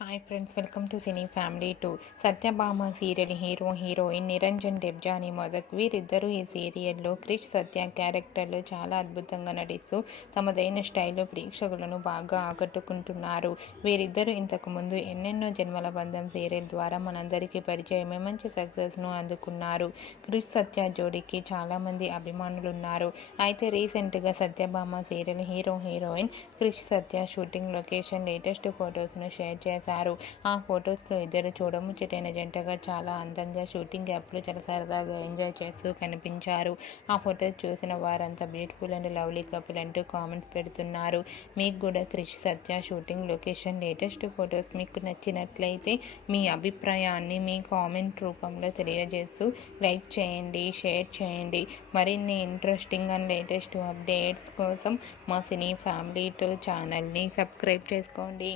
Hi friends, welcome to cine family 2. Satyabhama serial heroine Niranjan Debjani Modak వీరిద్దరూ ఈ సీరియల్లో క్రిష్ సత్య క్యారెక్టర్లో చాలా అద్భుతంగా నటిస్తూ తమదైన స్టైల్లో ప్రేక్షకులను బాగా ఆకట్టుకుంటున్నారు. వీరిద్దరూ ఇంతకుముందు ఎన్నెన్నో జన్మల బంధం సీరియల్ ద్వారా మనందరికీ పరిచయమై మంచి సక్సెస్ను అందుకున్నారు. క్రిష్ సత్య జోడీకి చాలామంది అభిమానులున్నారు. అయితే రీసెంట్గా సత్యభామ సీరియల్ హీరోయిన్ క్రిష్ సత్య షూటింగ్ లొకేషన్ లేటెస్ట్ ఫొటోస్ను షేర్ చేశారు. ఆ ఫొటోస్లో ఇద్దరు చూడముచ్చటైన జంటగా చాలా అందంగా షూటింగ్ యాప్లో చాలా సరదాగా ఎంజాయ్ చేస్తూ కనిపించారు. ఆ ఫొటోస్ చూసిన వారంతా బ్యూటిఫుల్ అండ్ లవ్లీ కపుల్ అంటూ కామెంట్స్ పెడుతున్నారు. మీకు కూడా క్రిష్ సత్య షూటింగ్ లొకేషన్ లేటెస్ట్ ఫొటోస్ మీకు నచ్చినట్లయితే మీ అభిప్రాయాన్ని మీ కామెంట్ రూపంలో తెలియజేస్తూ లైక్ చేయండి, షేర్ చేయండి. మరిన్ని ఇంట్రెస్టింగ్ అండ్ లేటెస్ట్ అప్డేట్స్ కోసం మా సినీ ఫ్యామిలీ 2 ఛానల్ని సబ్స్క్రైబ్ చేసుకోండి.